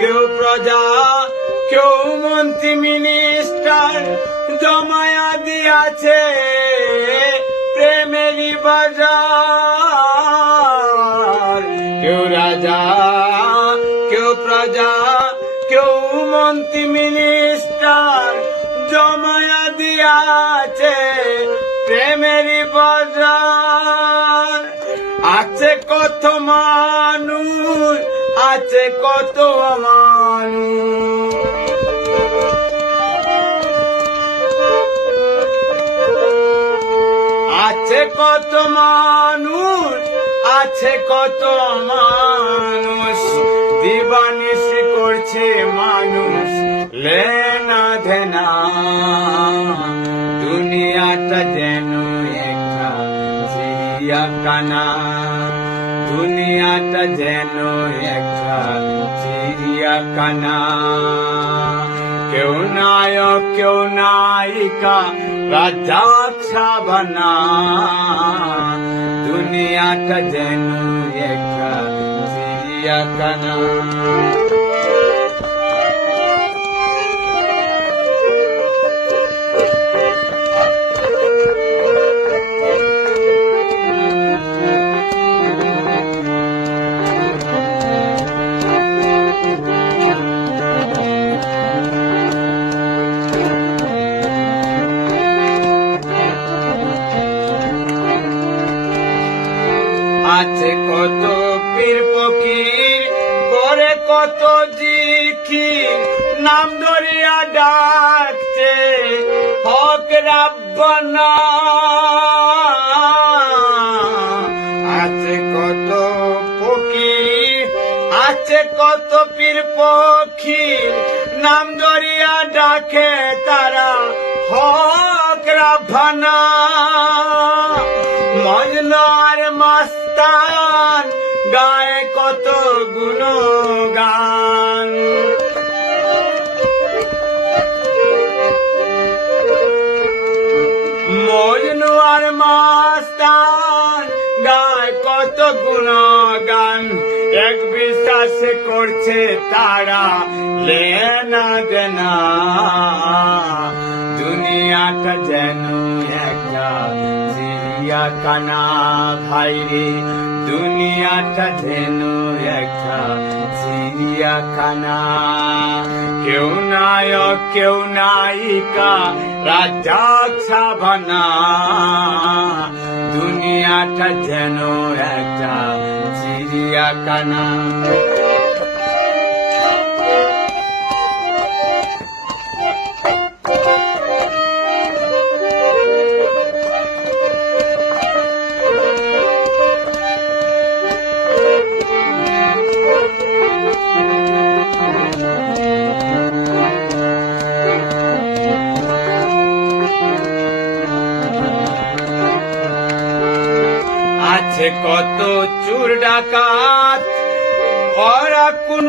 কেউ প্রজা কেউ মন্ত্রী মিনিস্টার জমায়া দিয়াছে প্রেমেরই বাজার। কেউ রাজা কেউ প্রজা কেউ মন্ত্রী মিনিস্টার জমায়া দিয়াছে প্রেমেরই বাজার। আছে কত মানুষ আছে কত মানুষ, আছে কত মানুষ আছে কত মানুষ, দিবানিশি করছে মানুষ লেনা দেনা। দুনিয়াটা যেন একটা চিড়িয়াখানা, দুনিয়াটা যেন একটা চিড়িয়াখানা। কেউ নায়ক কেউ নায়িকা রাজাক সাবানা, দুনিয়াটা যেন একটা চিড়িয়াখানা। আছে কত পীর ফকির করে কত জিকির, নাম ধরিয়া ডাকছে হক রাব্বানা। আছে কত ফকির আছে কত পীর ফকির, নাম ধরিয়া ডাকে তারা হক রাব্বানা। মজনু আর মাস্তান গায়ে কত গুণগান, মজনু আর মাস্তান গায়ে কত গুণগান। এক বিশ্বাসে করছে তারা লেনা দেনা, দুনিয়াটা যেন একটা চিড়িয়াখানা ভাইরে, দুনিয়াটা যেন একটা চিড়িয়াখানা। কেউ নায়ক কেউ নায়িকা রাজাক সাবানা, দুনিয়াটা যেন একটা চিড়িয়াখানা। আছে কত চোর ডাকাত ওরা কোন